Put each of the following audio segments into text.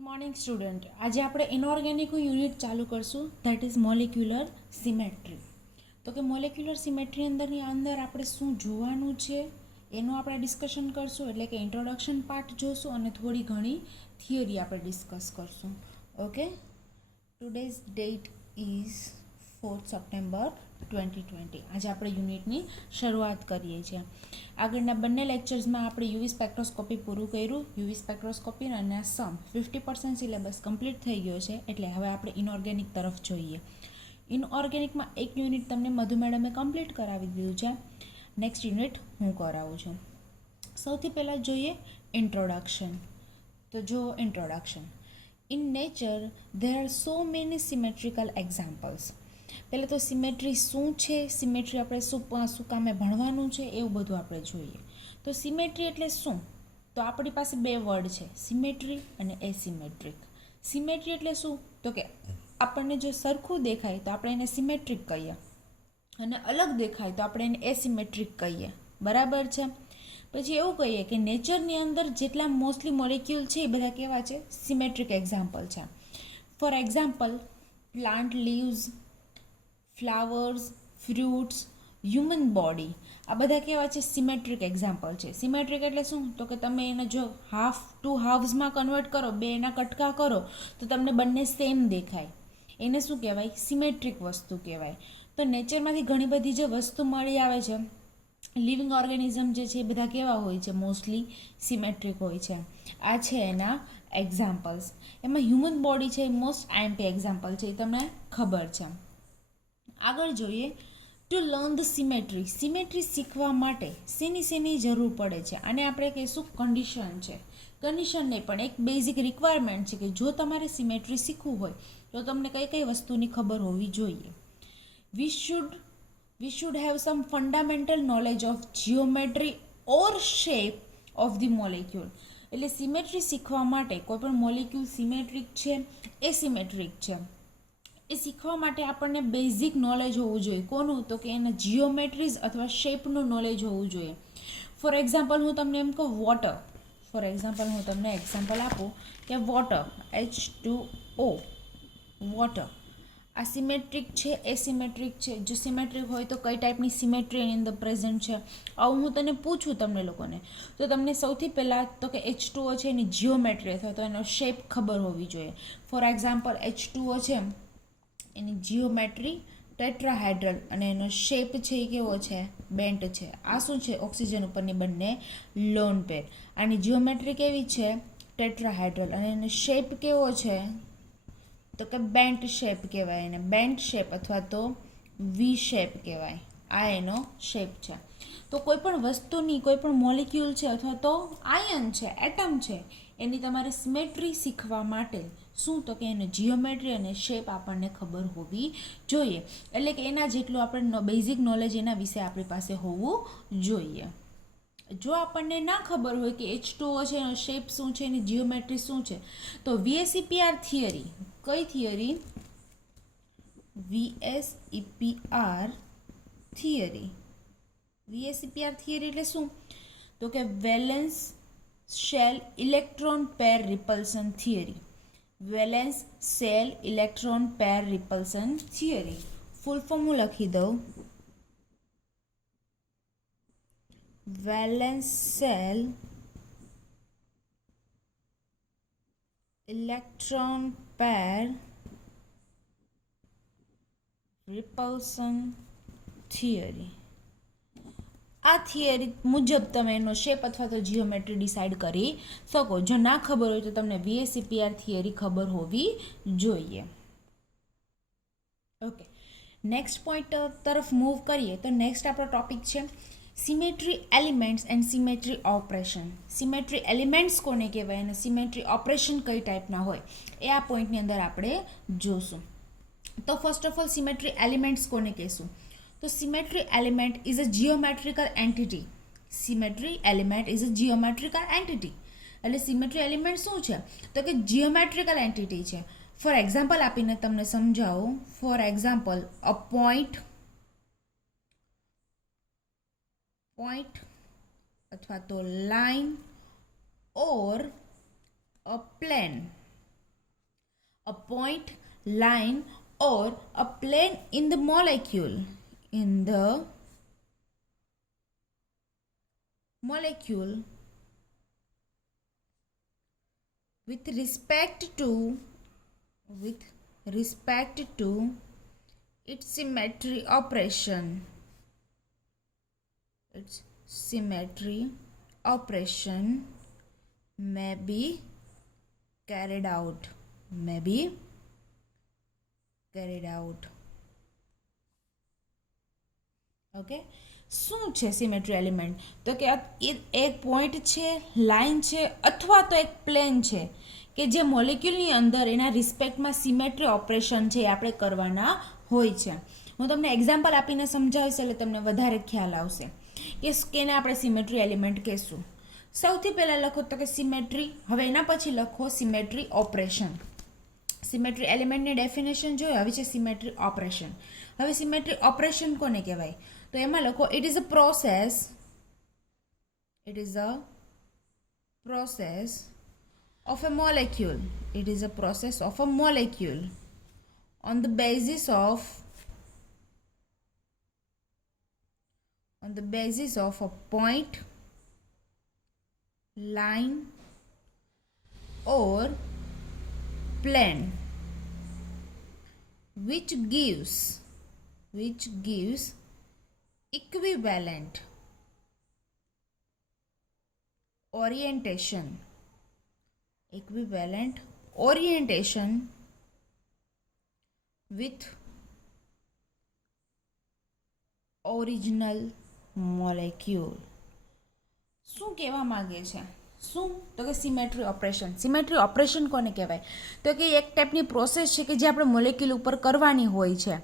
Good morning student. આજે આપણે ઇનઓર્ગેનિકનું unit ચાલુ કરશું, ધેટ ઇઝ મોલિક્યુલર સિમેટ્રી. તો કે મોલિક્યુલર સિમેટ્રી અંદર આપણે શું જોવાનું છે એનું આપણે ડિસ્કશન કરશું, એટલે કે ઇન્ટ્રોડક્શન પાર્ટ જોશું અને થોડી ઘણી થિયરી આપણે ડિસ્કસ કરશું. Okay, today's that is 4th September 2020. આજે આપણે યુનિટની શરૂઆત કરીએ છીએ. આગળના બંને લેક્ચર્સમાં આપણે યુવી સ્પેક્ટ્રોસ્કોપી પૂરું કર્યું. યુવી સ્પેક્ટ્રોસ્કોપી અને સમ 50% સિલેબસ કમ્પ્લીટ થઈ ગયો છે, એટલે હવે આપણે ઇનઓર્ગેનિક તરફ જોઈએ. ઇનઓર્ગેનિકમાં એક યુનિટ તમને મધુ મેડમે કમ્પ્લીટ કરાવી દીધું છે. નેક્સ્ટ યુનિટ હું કરાવું છું. સૌથી પહેલાં જોઈએ ઇન્ટ્રોડક્શન. તો જો introduction. In nature there are so many symmetrical examples. પહેલાં તો સિમેટ્રી શું છે, સિમેટ્રી આપણે શું કામે ભણવાનું છે, એવું બધું આપણે જોઈએ. તો સિમેટ્રી એટલે શું? તો આપણી પાસે બે વર્ડ છે, સિમેટ્રી અને એસિમેટ્રિક. સિમેટ્રી એટલે શું? તો કે આપણને જો સરખું દેખાય તો આપણે એને સિમેટ્રિક કહીએ, અને અલગ દેખાય તો આપણે એને એસિમેટ્રિક કહીએ. બરાબર છે. પછી એવું કહીએ કે નેચરની અંદર જેટલા મોસ્ટલી મોલિક્યુલ છે એ બધા કેવા છે? સિમેટ્રિક એક્ઝામ્પલ છે. For example, plant leaves, flowers, fruits, human body, આ બધા કેવા છે? સિમેટ્રિક એક્ઝામ્પલ છે. સિમેટ્રિક એટલે શું? તો કે તમે એને જો હાફ ટુ હાફ્સમાં કન્વર્ટ કરો, બે એના કટકા કરો, તો તમને બંને સેમ દેખાય. એને શું કહેવાય? સિમેટ્રિક વસ્તુ કહેવાય. તો નેચરમાંથી ઘણી બધી જે વસ્તુ મળી આવે છે, લિવિંગ ઓર્ગેનિઝમ જે છે એ બધા કેવા હોય છે? મોસ્ટલી સિમેટ્રિક હોય છે. આ છે એના એક્ઝામ્પલ્સ. એમાં હ્યુમન બોડી છે એ મોસ્ટ આઈએમપી એક્ઝામ્પલ છે, એ તમને ખબર છે. આગળ જોઈએ, to learn the symmetry. Symmetry શીખવા માટે શેની જરૂર પડે છે? આને આપણે કહીશું કન્ડિશન છે. કન્ડિશન નહીં પણ એક બેઝિક રિક્વાયરમેન્ટ છે કે જો તમારે સિમેટ્રી શીખવું હોય તો તમને કઈ કઈ વસ્તુની ખબર હોવી જોઈએ. we should have some fundamental knowledge of geometry or shape of the molecule. એટલે સિમેટ્રી શીખવા માટે કોઈ પણ મોલિક્યુલ સિમેટ્રિક છે, એસિમેટ્રિક છે, એ શીખવા માટે આપણને બેઝિક નોલેજ હોવું જોઈએ. કોનું? તો કે એના જીઓમેટ્રીઝ અથવા શેપનું નોલેજ હોવું જોઈએ. ફોર એક્ઝામ્પલ હું તમને એમ કહું વોટર. ફોર એક્ઝામ્પલ હું તમને એક્ઝામ્પલ આપું કે વોટર, H2O, વોટર. આ સિમેટ્રિક છે, એસિમેટ્રિક છે? જો સિમેટ્રિક હોય તો કઈ ટાઈપની સિમેટ્રી એની અંદર પ્રેઝન્ટ છે? આવું હું તને પૂછું તમને લોકોને, તો તમને સૌથી પહેલાં તો કે H2O છે એની જીઓમેટ્રી અથવા તો એનો શેપ ખબર હોવી જોઈએ. ફોર એક્ઝામ્પલ H2O છે, એની જીઓમેટ્રી ટેટ્રાહાઇડ્રલ અને એનો શેપ છે એ કેવો છે? બેન્ટ છે. આ શું છે? ઓક્સિજન ઉપરની બંને લોન પેર. આની જીઓમેટ્રી કેવી છે? ટેટ્રાહાઇડ્રલ. અને એનો શેપ કેવો છે? તો કે બેન્ટ શેપ કહેવાય એને. બેન્ટ શેપ અથવા તો વી શેપ કહેવાય. આ એનો શેપ છે. તો કોઈ પણ વસ્તુની, કોઈ પણ મોલિક્યુલ છે અથવા તો આયન છે, એટમ છે, એની તમારે સિમેટ્રી શીખવા માટે શું? તો કે એને જીઓમેટ્રી અને શેપ આપણને ખબર હોવી જોઈએ. એટલે કે એના જેટલું આપણે બેઝિક નોલેજ એના વિશે આપણી પાસે હોવું જોઈએ. જો આપણને ના ખબર હોય કે H2O છે એનો શેપ શું છે, એની જીઓમેટ્રી શું છે, તો VSEPR થિયરી. કઈ theory? VSEPR theory. VSEPR theory એટલે શું? તો કે valence shell electron pair રિપલ્સન theory. Valence shell electron pair રિપલ્સન theory. Full form હું લખી દઉં. Valence shell electron pair રિપલ્સન theory. આ થિયરી મુજબ તમે એનો શેપ અથવા તો જીઓમેટ્રી ડિસાઇડ કરી શકો. જો ના ખબર હોય તો તમને VSEPR થિયરી ખબર હોવી જોઈએ. ઓકે, નેક્સ્ટ પોઈન્ટ તરફ મૂવ કરીએ તો નેક્સ્ટ આપણો ટોપિક છે symmetry elements and symmetry operation. Symmetry elements કોને કહેવાય અને સિમેટ્રી ઓપરેશન કઈ ટાઈપના હોય એ આ પોઈન્ટની અંદર આપણે જોશું. તો first of all symmetry elements કોને કહેશું? તો symmetry element is a geometrical entity. Symmetry element is a geometrical entity. એટલે સિમેટ્રી એલિમેન્ટ શું છે? તો કે જીઓમેટ્રિકલ એન્ટિટી છે. ફોર એક્ઝામ્પલ આપીને તમને સમજાવું. ફોર એક્ઝામ્પલ, અ પોઈન્ટ અથવા તો line or a plane a point, line, or a plane in the molecule. In the molecule with respect to its symmetry operation. Its symmetry operation may be carried out. Okay, શું છે symmetry element? તો કે એક point છે, line છે, અથવા તો એક પ્લેન છે કે જે મોલેક્યુલની અંદર એના રિસ્પેક્ટમાં સિમેટ્રી ઓપરેશન છે એ આપણે કરવાના હોય છે. હું તમને એક્ઝામ્પલ આપીને સમજાવીશ એટલે તમને વધારે ખ્યાલ આવશે કે કેને આપણે સિમેટ્રી એલિમેન્ટ કહેશું. સૌથી પહેલાં લખો તો કે સિમેટ્રી. હવે એના પછી લખો સિમેટ્રી ઓપરેશન. સિમેટ્રી એલિમેન્ટની ડેફિનેશન જોઈએ. હવે છે સિમેટ્રી ઓપરેશન. હવે સિમેટ્રી ઓપરેશન કોને કહેવાય? તો એમાં લખો it is a process of a molecule. It is a process of a molecule on the basis of a point, line, or plane which gives equivalent orientation with original molecule. શું કહેવા માંગે છે? શું? તો કે સિમેટ્રી ઓપરેશન. સિમેટ્રી ઓપરેશન કોને કહેવાય? તો કે એક ટાઈપની પ્રોસેસ છે કે જે આપણે મોલેક્યુલ ઉપર કરવાની હોય છે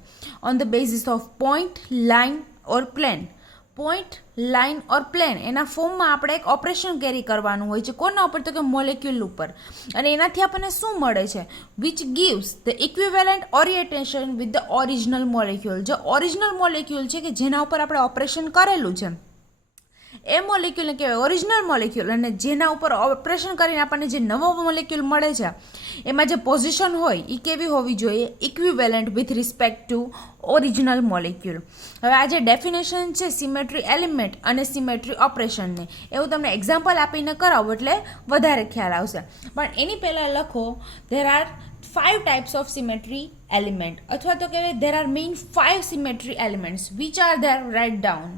on the basis of point, line or plane. Point, line or plane એના ફોર્મમાં આપણે એક ઓપરેશન કેરી કરવાનું હોય છે. કોના ઉપર? તો કે મોલેક્યુલ ઉપર. અને એનાથી આપણને શું મળે છે? Which gives the equivalent orientation with the original molecule. જે ઓરિજિનલ મોલેક્યુલ છે કે જેના ઉપર આપણે ઓપરેશન કરેલું છે એ મોલેક્યુલને કહેવાય ઓરિજિનલ મોલેક્યુલ. અને જેના ઉપર ઓપરેશન કરીને આપણને જે નવો મોલેક્યુલ મળે છે એમાં જે પોઝિશન હોય એ કેવી હોવી જોઈએ? Equivalent with respect to original molecule. હવે આ જે ડેફિનેશન છે સિમેટ્રી એલિમેન્ટ અને સિમેટ્રી ઓપરેશનને એવું તમને એક્ઝામ્પલ આપીને કરાવો એટલે વધારે ખ્યાલ આવશે. પણ એની પહેલાં લખો there are 5 types of symmetry element, અથવા તો કહેવાય there are main 5 symmetry elements which are there. Write down.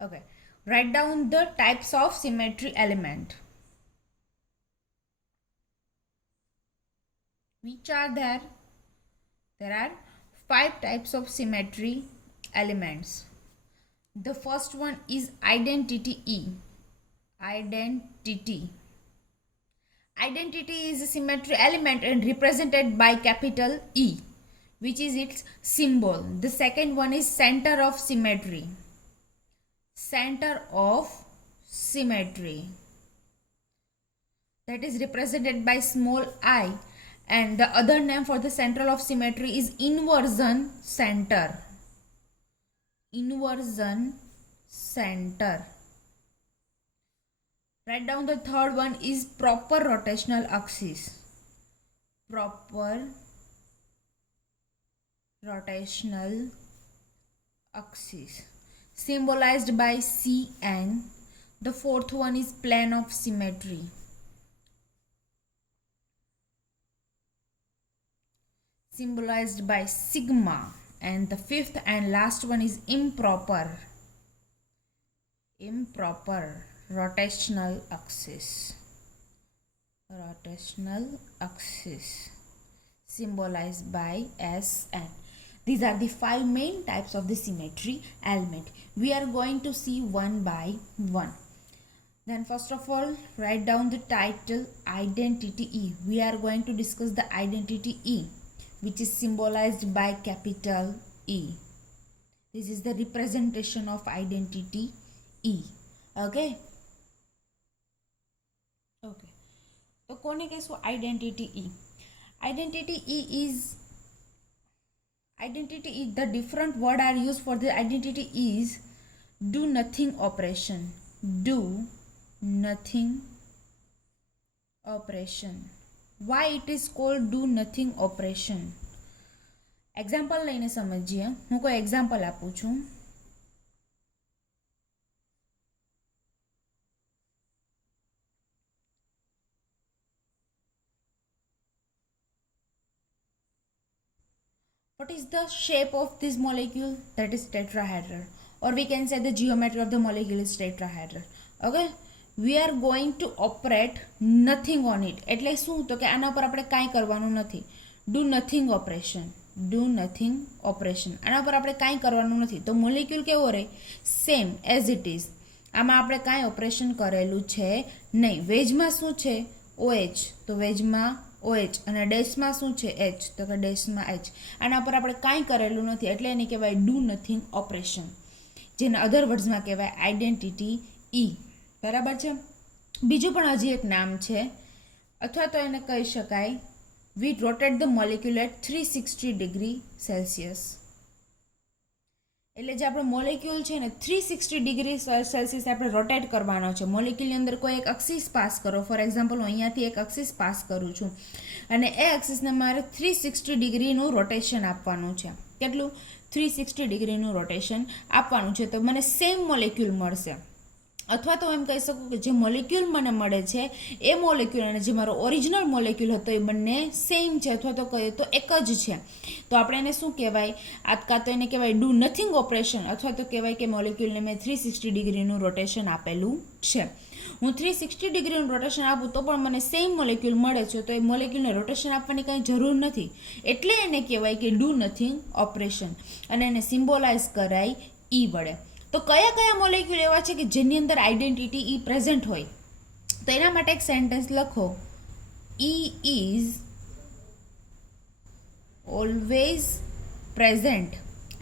Okay, write down the types of symmetry element. Which are there? There are 5 types of symmetry elements. The first one is identity E. Identity is a symmetry element and represented by capital E, which is its symbol. The second one is center of symmetry. That is represented by small I, and the other name for the center of symmetry is inversion center. Write down the third one is proper rotational axis. Symbolized by Cn. The fourth one is plane of symmetry. Symbolized by sigma. And the fifth and last one is improper rotational axis. Symbolized by Sn. These are the 5 main types of the symmetry element. We are going to see one by one. Then first of all, write down the title identity E. We are going to discuss the identity E, which is symbolized by capital E. This is the representation of identity E. Okay. તો કોને કહેશું? identity E. Identity is the different word are used for the identity is do nothing operation. Operation. Y it is called do nothing operation? Example લઈને સમજીએ. હું કોઈ example આપું છું. What is the shape of this molecule? That is tetrahedral, or we can say the geometry of the molecule is tetrahedral. Okay, we are going to operate nothing on it. એટલે શું? તો કે આના પર આપણે કાંઈ કરવાનું નથી. Do nothing operation. Do nothing operation. આના પર આપણે કાંઈ કરવાનું નથી. તો મોલેક્યુલ કેવો રહે? Same as it is. આમાં આપણે કાંઈ ઓપરેશન કરેલું છે નહીં. વેજમાં શું છે? OH. તો વેજમાં OH અને ડેશમાં શું છે? H. તો કે ડેશમાં H. આના પર આપણે કાંઈ કરેલું નથી એટલે એને કહેવાય ડુ નથિંગ ઓપરેશન, જેને અધર વર્ડ્સમાં કહેવાય આઈડેન્ટિટી E. બરાબર છે. બીજું પણ હજી એક નામ છે, અથવા તો એને કહી શકાય we rotate the molecule at 360 degree celsius. એટલે જે આપણો મોલેક્યુલ છે ને 360 ડિગ્રી સેલ્સિયસ આપણે રોટેટ કરવાનો છે. મોલેક્યુલની અંદર કોઈ એક એક્સિસ પાસ કરો. ફોર એક્ઝામ્પલ હું અહીંયાથી એક એક્સિસ પાસ કરું છું અને એ એક્સિસને મારે 360 ડિગ્રીનું રોટેશન આપવાનું છે. કેટલું? 360 ડિગ્રીનું રોટેશન આપવાનું છે. તો મને સેમ મોલેક્યુલ મળશે. અથવા તો એમ કહી શકું કે જે મોલેક્યુલ મને મળે છે એ મોલેક્યુલ અને જે મારો ઓરિજિનલ મોલેક્યુલ હતો એ બંને સેમ છે, અથવા તો કહીએ તો એક જ છે. તો આપણે એને શું કહેવાય? કાં તો એને કહેવાય ડુ નથિંગ ઓપરેશન, અથવા તો કહેવાય કે મોલેક્યુલને મેં 360 ડિગ્રીનું રોટેશન આપેલું છે. હું 360 ડિગ્રીનું રોટેશન આપું તો પણ મને સેમ મોલેક્યુલ મળે છે, તો એ મોલેક્યુલને રોટેશન આપવાની કંઈ જરૂર નથી. એટલે એને કહેવાય કે ડુ નથિંગ ઓપરેશન, અને એને સિમ્બોલાઇઝ કરાય E વડે. તો કયા કયા મોલેક્યુલ એવા છે કે જેની અંદર આઈડેન્ટિટી E પ્રેઝન્ટ હોય? તો એના માટે એક સેન્ટેન્સ લખો. E is always present.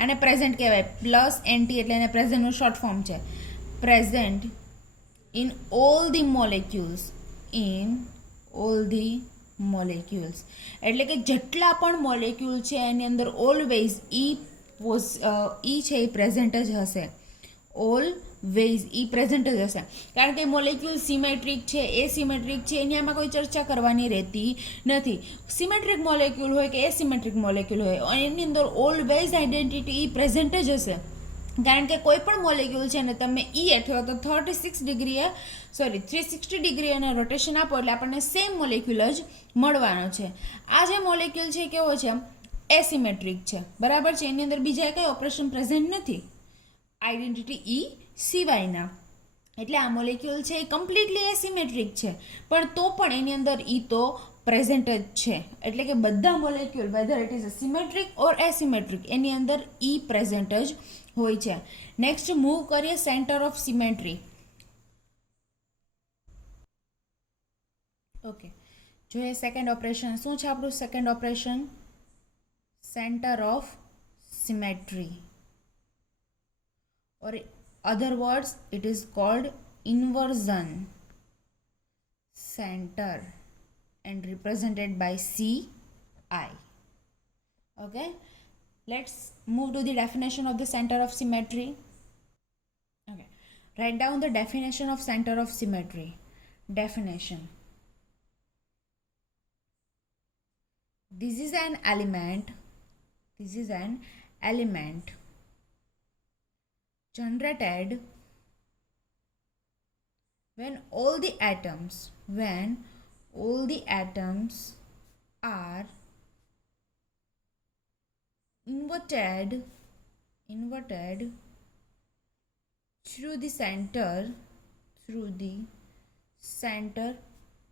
આને પ્રેઝન્ટ કહેવાય. પ્લસ NT એટલે એને પ્રેઝન્ટનું શોર્ટ ફોર્મ છે. Present in all the molecules. In all the molecules એટલે કે જેટલા પણ મોલેક્યુલ છે એની અંદર ઓલવેઝ E છે એ પ્રેઝન્ટ જ હશે. ઓલવેઝ E પ્રેઝન્ટ જ હશે. કારણ કે મોલેક્યુલ સિમેટ્રિક છે, એસિમેટ્રિક છે, એની આમાં કોઈ ચર્ચા કરવાની રહેતી નથી. સિમેટ્રિક મોલેક્યુલ હોય કે એસિમેટ્રિક મોલેક્યુલ હોય, એની અંદર ઓલવેઝ આઈડેન્ટિટી E પ્રેઝન્ટ જ હશે. કારણ કે કોઈ પણ મોલેક્યુલ છે ને તમે E અથવા તો 360 ડિગ્રી અને રોટેશન આપો એટલે આપણને સેમ મોલેક્યુલ જ મળવાનો છે. આ જે મોલેક્યુલ છે કેવો છે? એસિમેટ્રિક છે. બરાબર છે. એની અંદર બીજા કંઈ ઓપરેશન પ્રેઝન્ટ નથી આઈડેન્ટિટી E સિવાયના. એટલે આ મોલેક્યુલ છે એ કમ્પ્લીટલી એસિમેટ્રિક છે, પણ તો પણ એની અંદર E તો પ્રેઝન્ટ જ છે. એટલે કે બધા molecule whether it is symmetric or asymmetric એની અંદર E પ્રેઝન્ટ જ હોય છે. નેક્સ્ટ મૂવ કરીએ સેન્ટર ઓફ સિમેટ્રી. ઓકે, જોઈએ સેકન્ડ ઓપરેશન. શું છે આપણું second operation? Centre of symmetry, or other words it is called inversion center and represented by CI. Okay, let's move to the definition of the center of symmetry. Okay, write down the definition of center of symmetry. Definition: this is an element generated when all the atoms are inverted through the center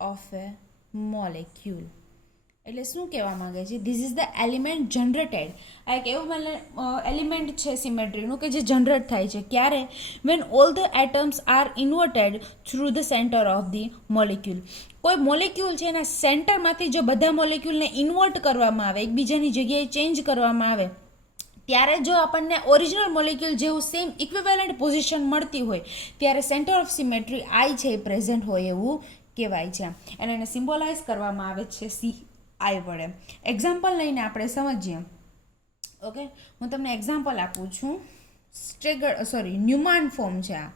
of a molecule. એટલે શું કહેવા માંગે છે? This is the element generated. આ એક એવું element છે સિમેટ્રીનું કે જે જનરેટ થાય છે. ક્યારે? When all the atoms are inverted through the centre of the molecule. કોઈ મોલેક્યુલ છે એના સેન્ટરમાંથી જો બધા મોલેક્યુલને ઇન્વર્ટ કરવામાં આવે, એકબીજાની જગ્યાએ ચેન્જ કરવામાં આવે, ત્યારે જો આપણને ઓરિજિનલ મોલેક્યુલ જેવું સેમ ઇક્વિવેલન્ટ પોઝિશન મળતી હોય ત્યારે સેન્ટર ઓફ સિમેટ્રી I છે એ પ્રેઝન્ટ હોય એવું કહેવાય છે. અને એને સિમ્બોલાઇઝ કરવામાં આવે છે CI વડે. એક્ઝામ્પલ લઈને આપણે સમજીએ. ઓકે, હું તમને એક્ઝામ્પલ આપું છું. ન્યુમાન ફોર્મ છે આ.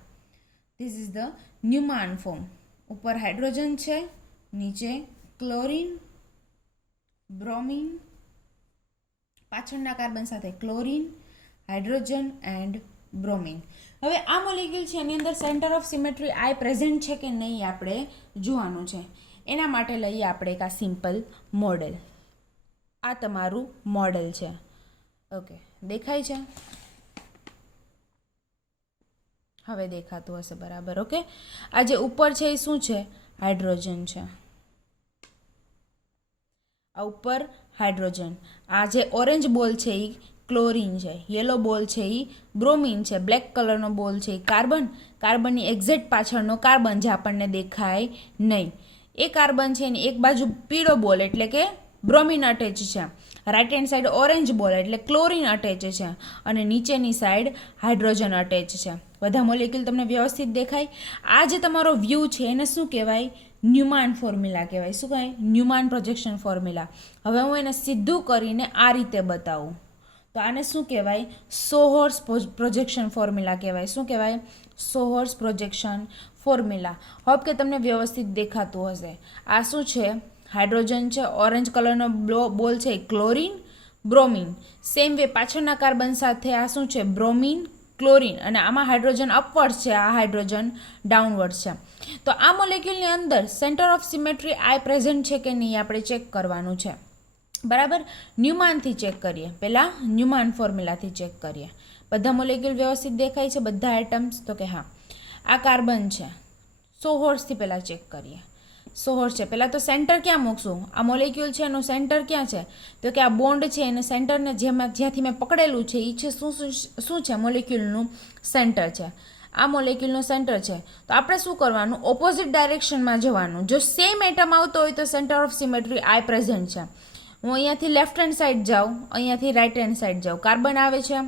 This is the Newman form. ઉપર હાઇડ્રોજન છે, નીચે ક્લોરીન, બ્રોમિન, પાછળના કાર્બન સાથે ક્લોરીન, હાઇડ્રોજન એન્ડ બ્રોમિન. હવે આ મોલેક્યુલ છે એની અંદર centre of symmetry I present છે કે નહીં આપણે જોવાનું છે. એના માટે લઈએ આપણે એક આ સિમ્પલ મોડેલ. આ તમારું મોડેલ છે. ઓકે, દેખાય છે? હવે દેખાતું હશે બરાબર. ઓકે, આ જે ઉપર છે એ શું છે? હાઇડ્રોજન છે. આ ઉપર હાઇડ્રોજન. આ જે ઓરેન્જ બોલ છે એ ક્લોરીન છે, યલો બોલ છે એ બ્રોમિન છે, બ્લેક કલરનો બોલ છે એ કાર્બન, કાર્બનની એક્ઝેક્ટ પાછળનો કાર્બન જે આપણને દેખાય નહીં એ કાર્બન છે. એની એક બાજુ પીળો બોલ એટલે કે બ્રોમિન અટેચ છે, રાઇટ હેન્ડ સાઈડ ઓરેન્જ બોલ એટલે ક્લોરીન અટેચ છે, અને નીચેની સાઈડ હાઇડ્રોજન અટેચ છે. બધા મોલેક્યુલ તમને વ્યવસ્થિત દેખાય? આ જે તમારો વ્યૂ છે એને શું કહેવાય? ન્યુમાન ફોર્મ્યુલા કહેવાય. શું કહેવાય? ન્યુમાન પ્રોજેક્શન ફોર્મ્યુલા. હવે હું એને સીધું કરીને આ રીતે બતાવું તો આને શું કહેવાય? સોહર્સ પ્રોજેક્શન ફોર્મ્યુલા કહેવાય. શું કહેવાય? સોહર્સ પ્રોજેક્શન ફોર્મ્યુલા. હોપ કે તમને વ્યવસ્થિત દેખાતું હશે. આ શું છે? હાઇડ્રોજન છે. ઓરેન્જ કલરનો બોલ છે ક્લોરીન, બ્રોમિન. સેમ વે પાછળના કાર્બન સાથે આ શું છે? Bromine, chlorine. અને આમાં હાઇડ્રોજન અપવર્ડ છે, આ હાઇડ્રોજન ડાઉનવર્ડ છે. તો આ મોલેક્યુલની અંદર centre of symmetry I present છે કે નહીં આપણે ચેક કરવાનું છે. બરાબર? ન્યુમાનથી ચેક કરીએ. પહેલાં ન્યુમાન ફોર્મ્યુલાથી ચેક કરીએ. બધા મોલેક્યુલ વ્યવસ્થિત દેખાય છે? બધા આઇટમ્સ? તો કે હા. આ કાર્બન છે. સોહોર્સથી પહેલાં ચેક કરીએ. સોહોર્સ છે. પહેલાં તો સેન્ટર ક્યાં મૂકશું? આ મોલેક્યુલ છે એનું સેન્ટર ક્યાં છે? તો કે આ બોન્ડ છે એને સેન્ટરને જ્યાંથી મેં પકડેલું છે એ છે શું છે? મોલેક્યુલનું સેન્ટર છે. આ મોલેક્યુલનું સેન્ટર છે. તો આપણે શું કરવાનું? ઓપોઝિટ ડાયરેક્શનમાં જવાનું. જો સેમ એટમ આવતો હોય તો centre of symmetry I present છે. હું અહીંયાથી લેફ્ટ હેન્ડ સાઈડ જાઉં, અહીંયાથી રાઇટ હેન્ડ સાઈડ જાઉં, કાર્બન આવે છે?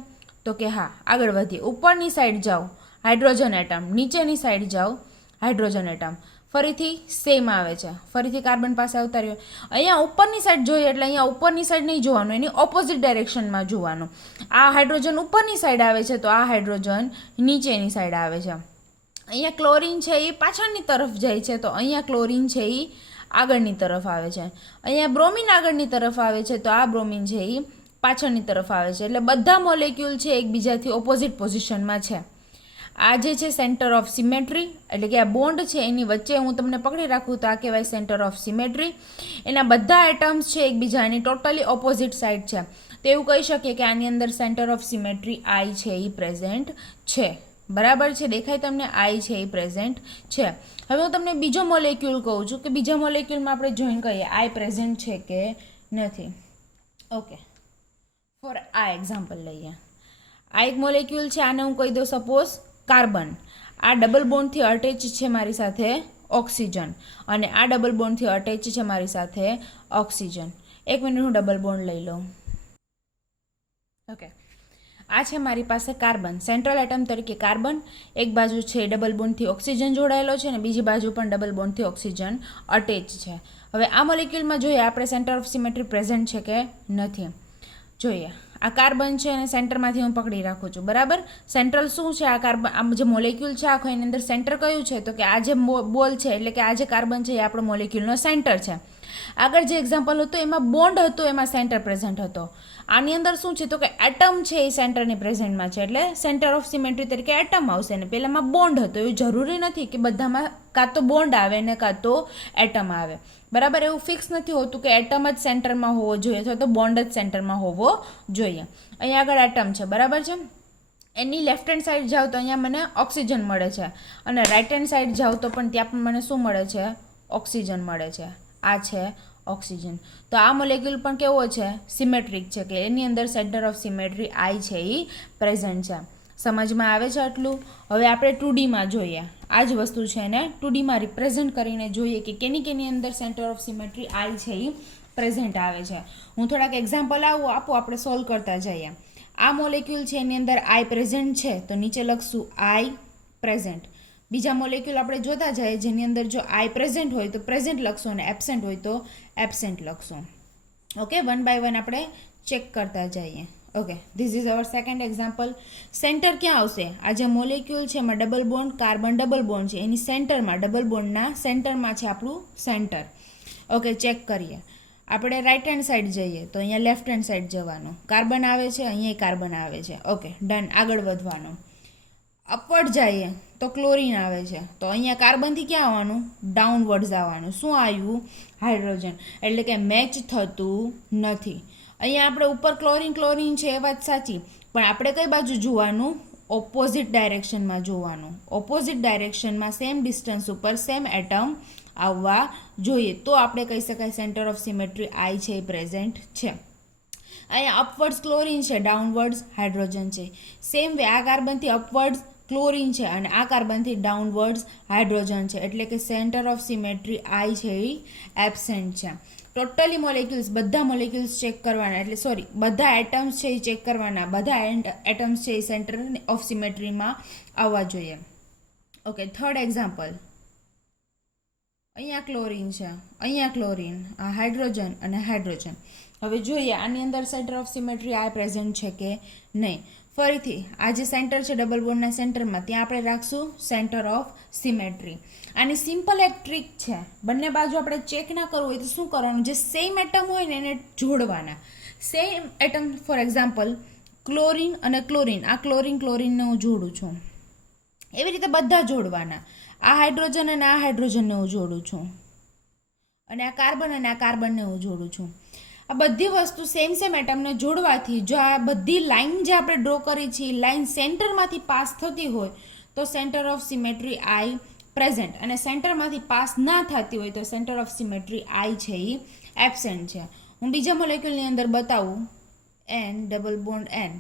તો કે હા. આગળ વધીએ. ઉપરની સાઈડ જાઉં, હાઇડ્રોજન એટમ. નીચેની સાઈડ જાઉં, હાઇડ્રોજન એટમ. ફરીથી સેમ આવે છે. ફરીથી કાર્બન પાસે આવતા રહ્યો. અહીંયા ઉપરની સાઈડ જોઈએ એટલે અહીંયા ઉપરની સાઈડ નહીં જોવાનું, એની ઓપોઝિટ ડાયરેક્શનમાં જોવાનું. આ હાઇડ્રોજન ઉપરની સાઈડ આવે છે તો આ હાઇડ્રોજન નીચેની સાઈડ આવે છે. અહીંયા ક્લોરીન છે એ પાછળની તરફ જાય છે તો અહીંયા ક્લોરીન છે એ આગળની તરફ આવે છે. અહીંયા બ્રોમિન આગળની તરફ આવે છે તો આ બ્રોમિન છે એ પાછળની તરફ આવે છે. એટલે બધા મોલેક્યુલ છે એકબીજાથી ઓપોઝિટ પોઝિશનમાં છે. આ જે છે સેન્ટર ઓફ સિમેટ્રી, એટલે કે આ બોન્ડ છે એની વચ્ચે હું તમને પકડી રાખું તો આ કહેવાય સેન્ટર ઓફ સિમેટ્રી. એના બધા એટમ્સ છે એકબીજાની ટોટલી ઓપોઝિટ સાઈડ છે. તો એવું કહી શકીએ કે આની અંદર સેન્ટર ઓફ સિમેટ્રી આઈ છે એ પ્રેઝન્ટ છે. બરાબર છે? દેખાય તમને? આઈ છે એ પ્રેઝન્ટ છે. હવે હું તમને બીજો મોલેક્યુલ કહું છું કે બીજા મોલેક્યુલમાં આપણે જોઈન કરીએ આઈ પ્રેઝન્ટ છે કે નથી. ઓકે, ફોર આ એક્ઝામ્પલ લઈએ. આ એક મોલેક્યુલ છે, આને હું કહી દઉં સપોઝ કાર્બન. આ ડબલ બોન્ડથી અટેચ છે મારી સાથે ઓક્સિજન, અને આ ડબલ બોન્ડથી અટેચ છે મારી સાથે ઓક્સિજન. એક મિનિટ હું ડબલ બોન્ડ લઈ લઉં. ઓકે, આ છે મારી પાસે કાર્બન, સેન્ટ્રલ એટમ તરીકે કાર્બન. એક બાજુ છે ડબલ બોન્ડથી ઓક્સિજન જોડાયેલો છે અને બીજી બાજુ પણ ડબલ બોન્ડથી ઓક્સિજન અટેચ છે. હવે આ મોલેક્યુલમાં જોઈએ આપણે સેન્ટર ઓફ સિમેટ્રી પ્રેઝન્ટ છે કે નથી. જોઈએ. આ કાર્બન છે અને સેન્ટરમાંથી હું પકડી રાખું છું. બરાબર? સેન્ટ્રલ શું છે? આ કાર્બન, આ જે મોલેક્યુલ છે આખો એની અંદર સેન્ટર કયું છે? તો કે આ જે બોલ છે એટલે કે આ જે કાર્બન છે એ આપણો મોલેક્યુલનો સેન્ટર છે. આગળ જે એક્ઝામ્પલ હતું એમાં બોન્ડ હતો, એમાં સેન્ટર પ્રેઝન્ટ હતો. આની અંદર શું છે? તો કે એટમ છે એ સેન્ટરની પ્રેઝન્ટમાં છે એટલે સેન્ટર ઓફ સિમેટ્રી તરીકે એટમ આવશે. ને પહેલામાં બોન્ડ હતો. એવું જરૂરી નથી કે બધામાં કાં તો બોન્ડ આવે ને કાં તો એટમ આવે. બરાબર? એવું ફિક્સ નથી હોતું કે એટમ જ સેન્ટરમાં હોવો જોઈએ અથવા તો બોન્ડ જ સેન્ટરમાં હોવો જોઈએ. અહીંયા આગળ એટમ છે. બરાબર છે? એની લેફ્ટ હેન્ડ સાઈડ જાઓ તો અહીંયા મને ઓક્સિજન મળે છે, અને રાઇટ હેન્ડ સાઈડ જાઓ તો પણ ત્યાં પણ મને શું મળે છે? ઓક્સિજન મળે છે. આ છે ઓક્સિજન. તો આ મોલેક્યુલ પણ કેવો છે? સિમેટ્રિક છે, કે એની અંદર સેન્ટર ઓફ સિમેટ્રી આઈ છે એ પ્રેઝન્ટ છે. સમજમાં આવે છે આટલું? હવે આપણે 2Dમાં જોઈએ. આ જ વસ્તુ છે એને 2Dમાં રિપ્રેઝન્ટ કરીને જોઈએ કે કેની અંદર સેન્ટર ઓફ સિમેટ્રી આઈ છે એ પ્રેઝન્ટ આવે છે. હું થોડાક એક્ઝામ્પલ આપું, આપણે સોલ્વ કરતા જઈએ. આ મોલેક્યુલ છે એની અંદર આઈ પ્રેઝન્ટ છે તો નીચે લખશું આઈ પ્રેઝન્ટ. બીજા મોલેક્યુલ આપણે જોતા જઈએ જેની અંદર જો આઈ પ્રેઝન્ટ હોય તો પ્રેઝન્ટ લખશું અને એબસેન્ટ હોય તો એબસેન્ટ લખશું. ઓકે, વન બાય વન આપણે ચેક કરતા જઈએ. Okay, this is our second example. Centre ક્યાં આવશે? આ જે મોલેક્યુલ છે એમાં double bond, carbon double bond છે, એની સેન્ટરમાં, ડબલ બોન્ડના સેન્ટરમાં છે આપણું સેન્ટર. ઓકે, ચેક કરીએ. આપણે રાઈટ હેન્ડ સાઈડ જઈએ તો અહીંયા લેફ્ટ હેન્ડ સાઈડ જવાનું. કાર્બન આવે છે, અહીંયા કાર્બન આવે છે. Okay, done. આગળ વધવાનું. અપવર્ડ જઈએ તો ક્લોરીન આવે છે, તો અહીંયા કાર્બનથી ક્યાં આવવાનું? ડાઉનવર્ડ્સ આવવાનું. શું આવ્યું? હાઇડ્રોજન. એટલે કે મેચ થતું નથી. અહીંયા આપણે ઉપર ક્લોરીન ક્લોરીન છે એ વાત સાચી, પણ આપણે કઈ બાજુ જોવાનું? ઓપોઝિટ ડાયરેક્શનમાં જોવાનું. ઓપોઝિટ ડાયરેક્શનમાં સેમ ડિસ્ટન્સ ઉપર સેમ એટમ આવવા જોઈએ, તો આપણે કહી શકાય સેન્ટર ઓફ સિમેટ્રી આઈ છે એ પ્રેઝન્ટ છે. અહીંયા અપવર્ડ્સ ક્લોરીન છે, ડાઉનવર્ડ્સ હાઇડ્રોજન છે. સેમ વે આ કાર્બનથી અપવર્ડ્સ ક્લોરીન છે અને આ કાર્બનથી ડાઉનવર્ડ્સ હાઇડ્રોજન છે, એટલે કે સેન્ટર ઓફ સિમેટ્રી આઈ છે એ એબસેન્ટ છે. ટોટલી મોલેક્યુલ્સ, બધા મોલેક્યુલ્સ ચેક કરવાના, એટલે સોરી બધા એટમ્સ છે એ ચેક કરવાના. બધા એટમ્સ છે એ સેન્ટર ઓફ સિમેટ્રીમાં આવવા જોઈએ. Okay, third example. અહીંયા ક્લોરીન છે, અહીંયા ક્લોરીન, આ હાઇડ્રોજન અને હાઇડ્રોજન. હવે જોઈએ આની અંદર સેન્ટર ઓફ સિમેટ્રી આ પ્રેઝન્ટ છે કે નહીં. ફરીથી આ જે સેન્ટર છે ડબલ બોન્ડના સેન્ટરમાં, ત્યાં આપણે રાખશું સેન્ટર ઓફ સિમેટ્રી. આની સિમ્પલ એક ટ્રીક છે. બંને બાજુ આપણે ચેક ના કરવું હોય તો શું કરવાનું? જે સેમ એટમ હોય ને એને જોડવાના. Same atom, for example chlorine અને ક્લોરીન, આ ક્લોરીન ક્લોરીનને હું જોડું છું, એવી રીતે બધા જોડવાના. આ હાઇડ્રોજન અને આ હાઇડ્રોજનને હું જોડું છું, અને આ કાર્બન અને આ કાર્બનને હું જોડું છું. આ બધી વસ્તુ સેમ સેમ એટમને જોડવાથી જો આ બધી લાઇન જે આપણે ડ્રો કરી છે એ લાઇન સેન્ટરમાંથી પાસ થતી હોય તો centre of symmetry I present, અને સેન્ટરમાંથી પાસ ના થતી હોય તો સેન્ટર ઓફ સિમેટ્રી આઈ છે એ એબસેન્ટ છે. હું બીજા મોલેક્યુલની અંદર બતાવું. એન ડબલ બોન્ડ એન,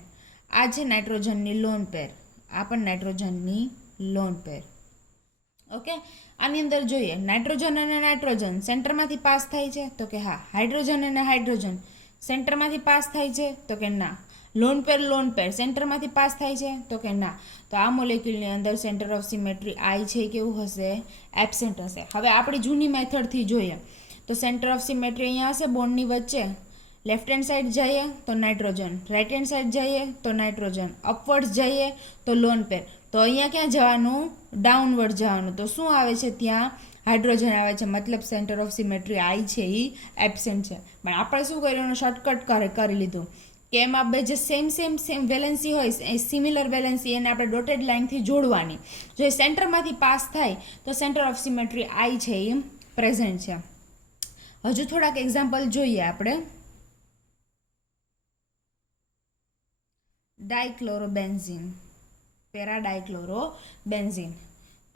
આ છે નાઇટ્રોજનની લોન પેર, આ પણ નાઇટ્રોજનની લોન પેર. ઓકે, આની અંદર જોઈએ નાઇટ્રોજન અને નાઇટ્રોજન સેન્ટરમાંથી પાસ થાય છે તો કે હા. હાઇડ્રોજન અને હાઇડ્રોજન સેન્ટરમાંથી પાસ થાય છે તો કે ના. લોન પેર સેન્ટરમાંથી પાસ થાય છે તો કે ના. તો આ મોલેક્યુલની અંદર સેન્ટર ઓફ સિમેટ્રી આઈ છે કેવું હશે? એબસેન્ટ હશે. હવે આપણી જૂની મેથડથી જોઈએ તો સેન્ટર ઓફ સિમેટ્રી અહીંયા હશે બોન્ડની વચ્ચે. લેફ્ટ હેન્ડ સાઈડ જઈએ તો નાઇટ્રોજન, રાઈટ હેન્ડ સાઈડ જઈએ તો નાઇટ્રોજન, અપવર્ડ્સ જઈએ તો લોન પેર. તો અહીંયા ક્યાં જવાનું? ડાઉનવર્ડ જવાનું. તો શું આવે છે ત્યાં? હાઇડ્રોજન આવે છે, મતલબ સેન્ટર ઓફ સિમેટ્રી આઈ છે એ એબસેન્ટ છે. પણ આપણે શું કર્યું? શોર્ટકટ કરી લીધું કે એમાં બે જે સેમ વેલેન્સી હોય એ સિમિલર વેલેન્સી એને આપણે ડોટેડ લાઇનથી જોડવાની. જો એ સેન્ટરમાંથી પાસ થાય તો સેન્ટર ઓફ સિમેટ્રી આઈ છે એ પ્રેઝન્ટ છે. હજુ થોડાક એક્ઝામ્પલ જોઈએ આપણે. ડાયક્લોરોબેન્ઝીન, પેરાડાયક્લોરોબેન્ઝીન.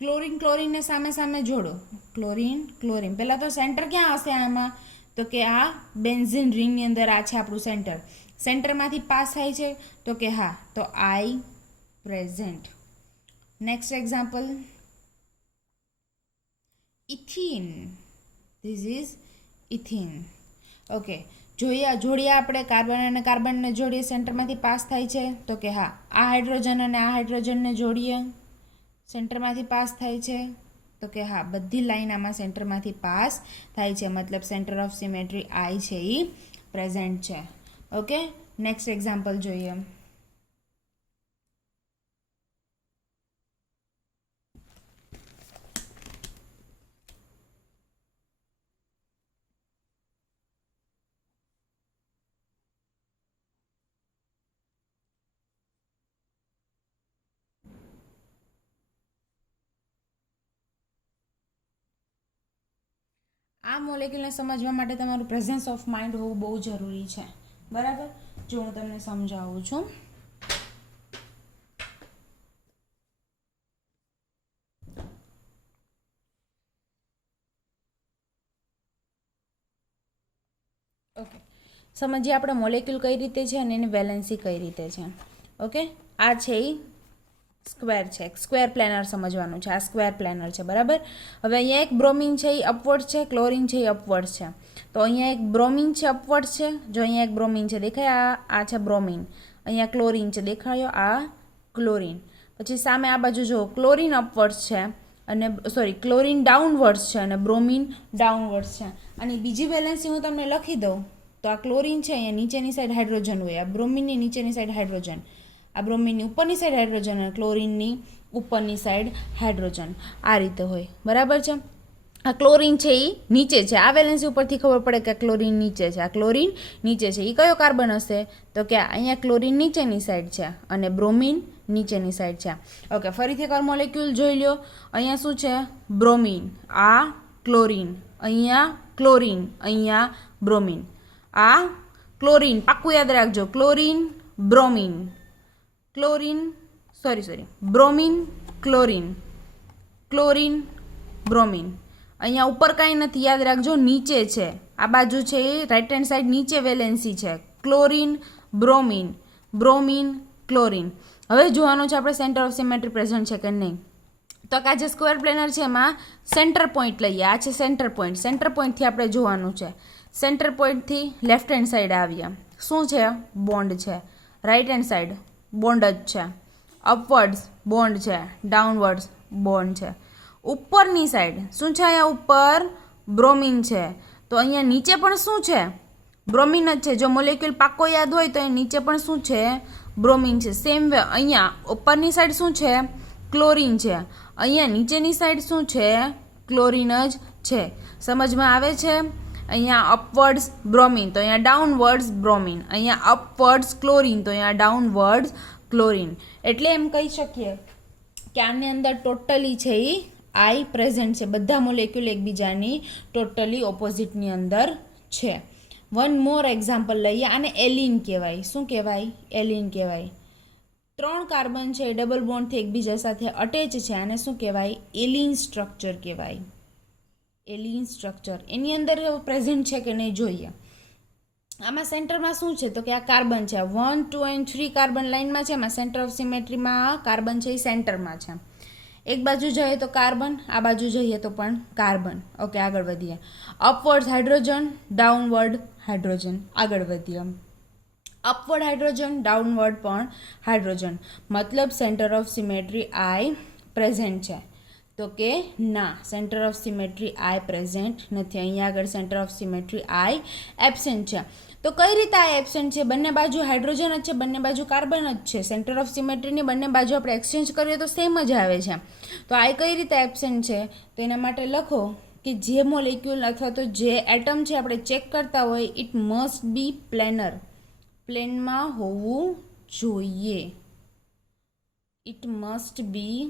ક્લોરીન ક્લોરીનને સામે સામે જોડો. ક્લોરીન ક્લોરીન, પહેલાં તો સેન્ટર ક્યાં હશે આમાં? તો કે આ બેન્ઝીન રિંગની અંદર આ છે આપણું સેન્ટર. સેન્ટરમાંથી પાસ થાય છે તો કે હા, તો I present. Next example. Ethene, this is ethene. Okay, જોડીએ આપણે કાર્બન અને કાર્બનને જોડીએ, સેન્ટરમાંથી પાસ થાય છે તો કે હા. આ હાઇડ્રોજન અને આ હાઇડ્રોજનને જોડીએ, સેન્ટરમાંથી પાસ થાય છે તો કે હા. બધી લાઈન આમાં સેન્ટરમાંથી પાસ થાય છે, મતલબ સેન્ટર ઓફ સિમેટ્રી આઈ છે એ પ્રેઝન્ટ છે. ઓકે, નેક્સ્ટ એક્ઝામ્પલ જોઈએ. આ મોલેક્યુલને સમજવા માટે તમારું પ્રેઝન્સ ઓફ માઇન્ડ હોવું બહુ જરૂરી છે. બરાબર? જો હું તમને સમજાવું છું. ઓકે, સમજીએ આપણે મોલેક્યુલ કઈ રીતે છે અને એની વેલેન્સી કઈ રીતે છે. ઓકે, આ છે એ સ્ક્વેર છે, સ્ક્વેર પ્લેનર સમજવાનું છે. આ સ્ક્વેર પ્લેનર છે, બરાબર. હવે અહીંયા એક બ્રોમિન છે એ અપવર્ડ છે, ક્લોરીન છે એ અપવર્ડ છે. તો અહીંયા એક બ્રોમિન છે અપવર્ડ છે. જો અહીંયા એક બ્રોમિન છે દેખાય, આ છે બ્રોમિન. અહીંયા ક્લોરીન છે દેખાયો, આ ક્લોરીન. પછી સામે આ બાજુ જો ક્લોરીન અપવર્ડ છે અને ક્લોરીન ડાઉનવર્ડ્સ છે અને બ્રોમિન ડાઉનવર્ડ્સ છે. અને બીજી વેલેન્સી હું તમને લખી દઉં તો આ ક્લોરીન છે અહીંયા નીચેની સાઈડ હાઇડ્રોજન હોય, આ બ્રોમિનની નીચેની સાઈડ હાઇડ્રોજન, આ બ્રોમિનની ઉપરની સાઈડ હાઇડ્રોજન અને ક્લોરીનની ઉપરની સાઈડ હાઇડ્રોજન, આ રીતે હોય. બરાબર છે. આ ક્લોરીન છે એ નીચે છે, આ વેલેન્સી ઉપરથી ખબર પડે કે ક્લોરીન નીચે છે, આ ક્લોરીન નીચે છે. એ કયો કાર્બન હશે? તો કે અહીંયા ક્લોરીન નીચેની સાઈડ છે અને બ્રોમિન નીચેની સાઈડ છે. ઓકે, ફરીથી એક મોલેક્યુલ જોઈ લો. અહીંયા શું છે? બ્રોમિન, આ ક્લોરીન, અહીંયા ક્લોરીન, અહીંયા બ્રોમિન, આ ક્લોરીન, પાક્કું યાદ રાખજો, chlorine bromine, chlorine bromine chlorine, chlorine bromine. અહીંયા ઉપર કાંઈ નથી, યાદ રાખજો, નીચે છે. આ બાજુ છે એ રાઈટ હેન્ડ સાઈડ નીચે વેલેન્સી છે. Chlorine bromine, bromine chlorine. હવે જોવાનું છે આપણે સેન્ટર ઓફ સિમેટ્રી પ્રેઝન્ટ છે કે નહીં. તો આ જે સ્ક્વેર પ્લેનર છે એમાં સેન્ટર પોઈન્ટ લઈએ. આ છે સેન્ટર પોઈન્ટ. સેન્ટર પોઈન્ટથી આપણે જોવાનું છે. સેન્ટર પોઈન્ટથી લેફ્ટ હેન્ડ સાઈડ આવીએ. શું છે? બોન્ડ છે. રાઈટ હેન્ડ સાઈડ બોન્ડ જ છે. અપવર્ડ્સ બોન્ડ છે, ડાઉનવર્ડ્સ બોન્ડ છે. ઉપરની સાઈડ શું છે? અહીંયા ઉપર બ્રોમિન છે. તો અહીંયા નીચે પણ શું છે? બ્રોમિન જ છે. જો મોલેક્યુલ પાક્કો યાદ હોય તો અહીં નીચે પણ શું છે? બ્રોમિન છે. સેમ વે અહીંયા ઉપરની સાઈડ શું છે? ક્લોરીન છે. અહીંયા નીચેની સાઈડ શું છે? ક્લોરીન જ છે. સમજમાં આવે છે? અહીંયા અપવર્ડ્સ બ્રોમિન તો અહીંયા ડાઉનવર્ડ્સ બ્રોમિન, અહીંયા અપવર્ડ્સ ક્લોરીન તો અહીંયા ડાઉનવર્ડ્સ ક્લોરીન. એટલે એમ કહી શકીએ કે આની અંદર ટોટલી છે એ આઈ પ્રેઝન્ટ છે. બધા મોલેક્યુલ એકબીજાની ટોટલી ઓપોઝિટની અંદર છે. વન મોર એક્ઝામ્પલ લઈએ. આને એલિન કહેવાય. શું કહેવાય? એલિન કહેવાય. 3 કાર્બન છે એ ડબલ બોન્ડથી એકબીજા સાથે અટેચ છે. આને શું કહેવાય? એલિન સ્ટ્રક્ચર કહેવાય. એલિન સ્ટ્રક્ચર એની અંદર પ્રેઝન્ટ છે કે નહીં જોઈએ. આમાં સેન્ટરમાં શું છે? તો કે આ કાર્બન છે. 1, 2 and 3 કાર્બન લાઇનમાં છે. એમાં સેન્ટર ઓફ સિમેટ્રીમાં કાર્બન છે એ સેન્ટરમાં છે. એક બાજુ જઈએ તો કાર્બન, આ બાજુ જઈએ તો પણ કાર્બન. ઓકે, આગળ વધીએ. Upward hydrogen, downward hydrogen. આગળ વધીએ. અપવર્ડ હાઇડ્રોજન, ડાઉનવર્ડ પણ હાઇડ્રોજન. મતલબ centre of symmetry I present છે. તો કે ના, centre of symmetry I present નથી. અહીંયા આગળ centre of symmetry I absent છે. તો કઈ રીતે આ એબસેન્ટ છે? બંને બાજુ હાઇડ્રોજન જ છે, બંને બાજુ કાર્બન જ છે. સેન્ટર ઓફ સિમેટ્રીની બંને બાજુ આપણે એક્સચેન્જ કરીએ તો સેમ જ આવે છે. તો આ કઈ રીતે એબસેન્ટ છે? તો એના માટે લખો કે જે મોલેક્યુલ અથવા તો જે એટમ છે આપણે ચેક કરતા હોય, ઇટ મસ્ટ બી પ્લેનર. પ્લેનમાં હોવું જોઈએ. It must be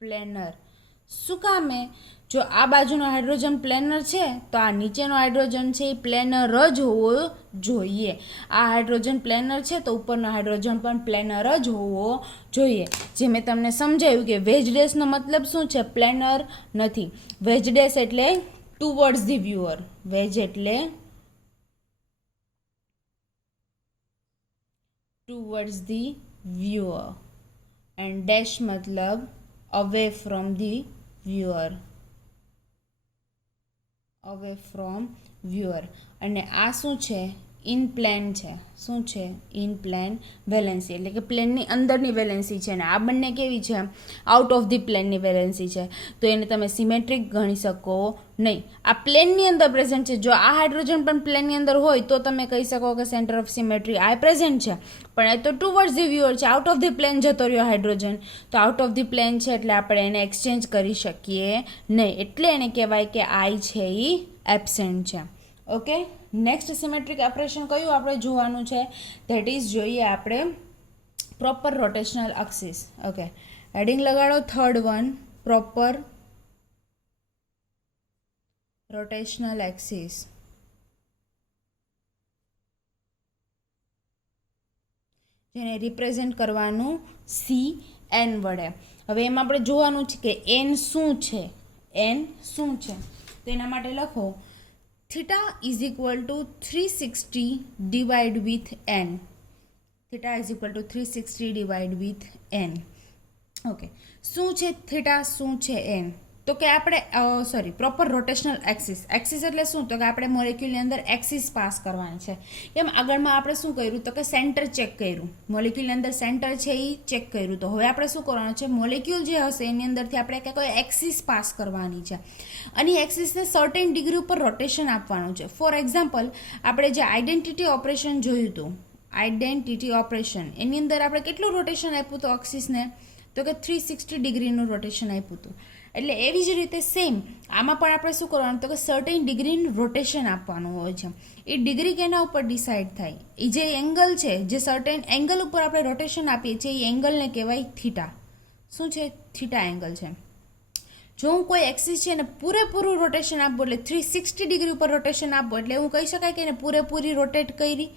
planar. શું કામે? જો આ બાજુનો હાઇડ્રોજન પ્લેનર છે તો આ નીચેનો હાઇડ્રોજન છે એ પ્લેનર જ હોવો જોઈએ. આ હાઇડ્રોજન પ્લેનર છે તો ઉપરનો હાઇડ્રોજન પણ પ્લેનર જ હોવો જોઈએ. જે મેં તમને સમજાવ્યું કે વેજ ડેશનો મતલબ શું છે? પ્લેનર નથી. વેજ ડેશ એટલે ટુવર્ડ્સ ધી વ્યુઅર. વેજ એટલે towards the viewer and dash મતલબ away from the viewer. away from viewer. અને આ શું છે? ઇન પ્લેન છે. શું છે? ઇન પ્લેન વેલેન્સી, એટલે કે પ્લેનની અંદરની વેલેન્સી છે. ને આ બંને કેવી છે? આઉટ ઓફ ધી પ્લેનની વેલેન્સી છે. તો એને તમે સિમેટ્રિક ગણી શકો નહીં. આ પ્લેનની અંદર પ્રેઝન્ટ છે. જો આ હાઇડ્રોજન પણ પ્લેનની અંદર હોય તો તમે કહી શકો કે સેન્ટર ઓફ સિમેટ્રી આ પ્રેઝન્ટ છે. પણ એ તો ટુવર્ડ્સ ધી વ્યુઅર છે. આઉટ ઓફ ધી પ્લેન જતો રહ્યો હાઇડ્રોજન. તો આઉટ ઓફ ધી પ્લેન છે એટલે આપણે એને એક્સચેન્જ કરી શકીએ નહીં. એટલે એને કહેવાય કે આઈ છે એ એબસેન્ટ છે. ઓકે, નેક્સ્ટ સિમેટ્રિક ઓપરેશન કયું આપણે જોવાનું છે? ધેટ ઇઝ જોઈએ આપણે proper rotational axis. Okay, heading લગાડો. Third one, proper rotational axis. જેને રિપ્રેઝેન્ટ કરવાનું CN વડે. હવે એમાં આપણે જોવાનું છે કે N શું છે? N શું છે? તો એના માટે લખો theta is equal to 360 divide with n. theta is equal to 360 divide with n. Okay, શું છે થીટા? શું છે n? તો કે આપણે પ્રોપર રોટેશનલ એક્સિસ. એક્સિસ એટલે શું? તો કે આપણે મોલેક્યુલની અંદર એક્સિસ પાસ કરવાની છે. એમ આગળમાં આપણે શું કર્યું? તો કે સેન્ટર ચેક કર્યું. મોલેક્યુલની અંદર સેન્ટર છે એ ચેક કર્યું. તો હવે આપણે શું કરવાનું છે? મોલેક્યુલ જે હશે એની અંદરથી આપણે કોઈ એક્સિસ પાસ કરવાની છે અને એક્સિસને સર્ટેન ડિગ્રી ઉપર રોટેશન આપવાનું છે. ફોર એક્ઝામ્પલ, આપણે જે આઇડેન્ટિટી ઓપરેશન જોયું હતું, આઇડેન્ટિટી ઓપરેશન એની અંદર આપણે કેટલું રોટેશન આપ્યું હતું એક્સિસને? તો કે 360 ડિગ્રીનું રોટેશન આપ્યું હતું. એટલે એવી જ રીતે સેમ આમાં પણ આપણે શું કરવાનું? તો કે સર્ટેન ડિગ્રીનું રોટેશન આપવાનું હોય છે. એ ડિગ્રી કેના ઉપર ડિસાઇડ થાય? એ જે એંગલ છે, જે સર્ટેન એંગલ ઉપર આપણે રોટેશન આપીએ છીએ એ એંગલને કહેવાય થીટા. શું છે? થીટા એંગલ છે. જો હું કોઈ એક્સિસ છે ને પૂરેપૂરું રોટેશન આપું, એટલે 360 ડિગ્રી ઉપર રોટેશન આપું, એટલે એવું કહી શકાય કે એને પૂરેપૂરી રોટેટ કરી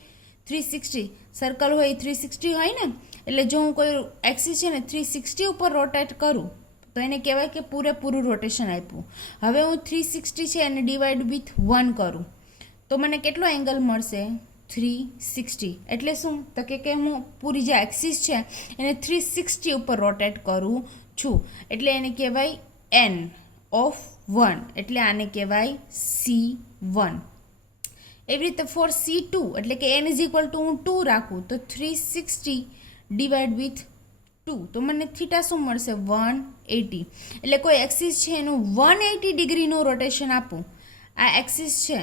360. સર્કલ હોય 360 હોય ને, એટલે જો હું કોઈ એક્સિસ છે ને 360 ઉપર રોટેટ કરું તો એને કહેવાય કે પૂરેપૂરું રોટેશન આપ્યું. હવે હું 360 છે એને ડિવાઈડ વિથ 1 કરું તો મને કેટલો એંગલ મળશે? 360. એટલે શું? તો કે હું પૂરી જે એક્સિસ છે એને 360 ઉપર રોટેટ કરું છું, એટલે એને કહેવાય n ઓફ 1, એટલે આને કહેવાય C1. એવી રીતે ફોર C2, એટલે કે n ઇઝ ઇક્વલ ટુ હું 2 રાખું તો 360 ડિવાઈડ વિથ 2 તો મને થીટા શું મળશે? 180. એટલે કોઈ એક્સિસ છે એનું 180 ડિગ્રીનું રોટેશન આપું. આ એક્સિસ છે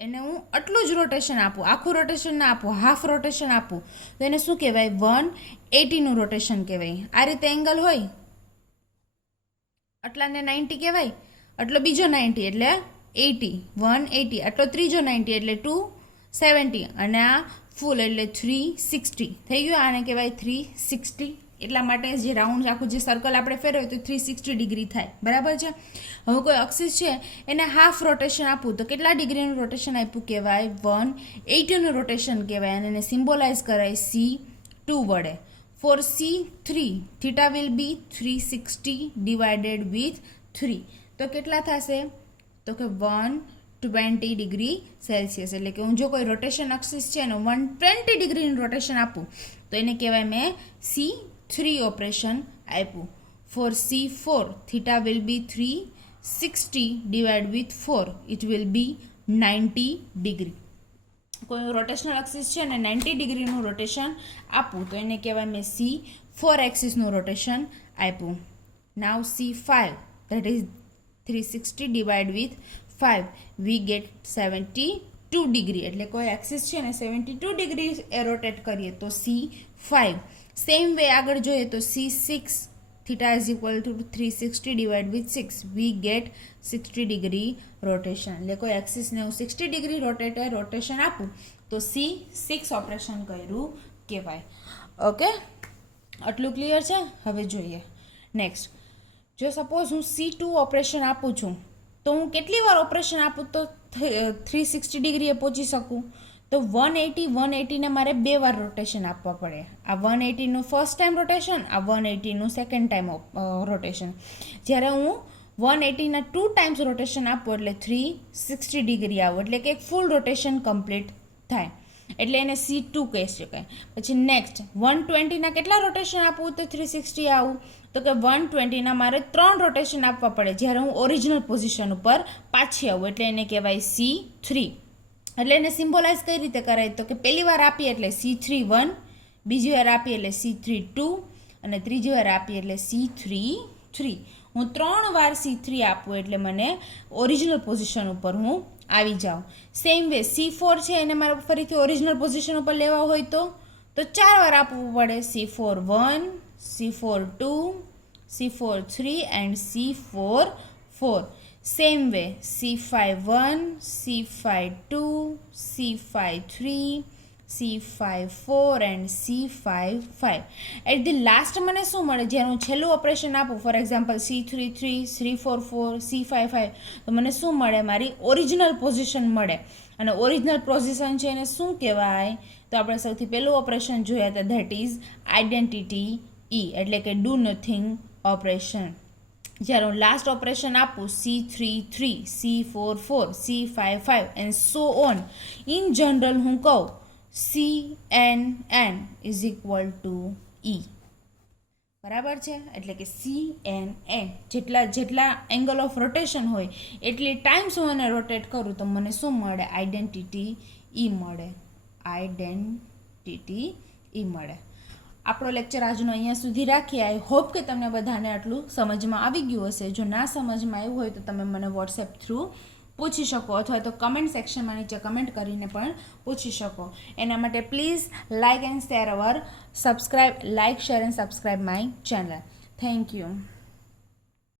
એને હું આટલું જ રોટેશન આપું, આખું રોટેશન ના આપું, હાફ રોટેશન આપું, તો એને શું કહેવાય? 180નું રોટેશન કહેવાય. આ રીતે એંગલ હોય, આટલાને 90 કહેવાય, આટલો બીજો 90 એટલે 80, 180, આટલો ત્રીજો 90 એટલે 270 અને આ ફૂલ એટલે 360 થઈ ગયું. આને કહેવાય 360. એટલા માટે જે રાઉન્ડ આખું જે સર્કલ આપણે ફેરવ્યું તો 360 ડિગ્રી થાય. બરાબર છે. હવે કોઈ એક્સિસ છે એને હાફ રોટેશન આપું તો કેટલા ડિગ્રીનું રોટેશન આપ્યું કહેવાય? 180નું રોટેશન કહેવાય અને એને સિમ્બોલાઇઝ કરાય C2 વડે. For C3 theta will be 360 divided with 3 તો કેટલા થશે? તો કે 120 ડિગ્રી સેલ્સિયસ. એટલે કે હું જો કોઈ રોટેશન એક્સિસ છે એનું 120 ડિગ્રીનું રોટેશન આપું તો એને કહેવાય મેં C3 ઓપરેશન આપ્યું. For C4 theta will be 360 divide with 4 it will be 90 degree. કોઈ રોટેશનલ એક્સિસ છે ને 90 ડિગ્રીનું રોટેશન આપું તો એને કહેવાય મેં C4 એક્સિસનું રોટેશન આપ્યું. નાવ C5 that is 360 divide with 5 we get 72 degree. એટલે કોઈ એક્સિસ છે ને 72 ડિગ્રી રોટેટ કરીએ તો C5. સેમ વે આગળ જોઈએ તો C6 theta is equal to 360 divide with 6 we get 60 degree rotation. એટલે કોઈ એક્સિસને હું 60 ડિગ્રી રોટેશન આપું તો C6 ઓપરેશન કર્યું કહેવાય. ઓકે, આટલું ક્લિયર છે? હવે જોઈએ નેક્સ્ટ. જો સપોઝ હું C2 ઓપરેશન આપું છું તો હું કેટલી વાર ઓપરેશન આપું તો 360 ડિગ્રીએ પહોંચી શકું? તો 180ને મારે 2 વાર રોટેશન આપવા પડે. આ 180નું ફર્સ્ટ ટાઈમ રોટેશન, આ 180નું સેકન્ડ ટાઈમ રોટેશન. જ્યારે હું 180ના 2 ટાઈમ્સ રોટેશન આપું એટલે 360 ડિગ્રી આવું, એટલે કે એક ફૂલ રોટેશન કમ્પ્લીટ થાય, એટલે એને C2 કહી શકાય. પછી નેક્સ્ટ 120ના કેટલા રોટેશન આપવું તો 360 આવું? તો કે 120ના મારે 3 રોટેશન આપવા પડે જ્યારે હું ઓરિજિનલ પોઝિશન ઉપર પાછી આવું, એટલે એને કહેવાય C3. એટલે એને સિમ્બોલાઇઝ કઈ રીતે કરાય? તો કે પહેલી વાર આપીએ એટલે C3 બીજી વાર આપીએ એટલે C3 અને ત્રીજી વાર આપીએ એટલે C3 હું 3 વાર C3 આપું એટલે મને ઓરિજિનલ પોઝિશન ઉપર હું આવી જાઉં. સેમ વે C4 છે એને મારે ફરીથી ઓરિજિનલ પોઝિશન ઉપર લેવા હોય તો 4 વાર આપવું પડે. C4 C4 C4 and C4. Same way C5 C5 C5 C5 and C5. At the last મને શું મળે? જ્યારે હું છેલ્લું ઓપરેશન આપું, for example C3 C4 C5 તો મને શું મળે? મારી ઓરિજિનલ પોઝિશન મળે. અને ઓરિજિનલ પોઝિશન છે એને શું કહેવાય? તો આપણે સૌથી પહેલું ઓપરેશન જોયા હતા, ધેટ ઇઝ આઇડેન્ટિટી E, એટલે કે ડુ નથિંગ ઓપરેશન. જ્યારે હું લાસ્ટ ઓપરેશન આપું C3 C4 C5 and so on, in general હું કહું CNN is equal to E. બરાબર છે. એટલે કે CNA જેટલા એંગલ ઓફ રોટેશન હોય એટલી ટાઈમ્સ હું એને રોટેટ કરું તો મને શું મળે? આઈડેન્ટિટી ઈ મળે. આઈડેન્ટિટી ઈ મળે. આપણો લેક્ચર આજનો અહીંયા સુધી રાખીએ. આઈ હોપ કે તમને બધાને આટલું સમજમાં આવી ગયું હશે. જો ના સમજમાં આવ્યું હોય તો તમે મને વોટ્સએપ થ્રુ પૂછી શકો અથવા તો કમેન્ટ સેક્શનમાં નીચે કમેન્ટ કરીને પણ પૂછી શકો. એના માટે please like and share our subscribe, like, share and subscribe my channel. Thank you.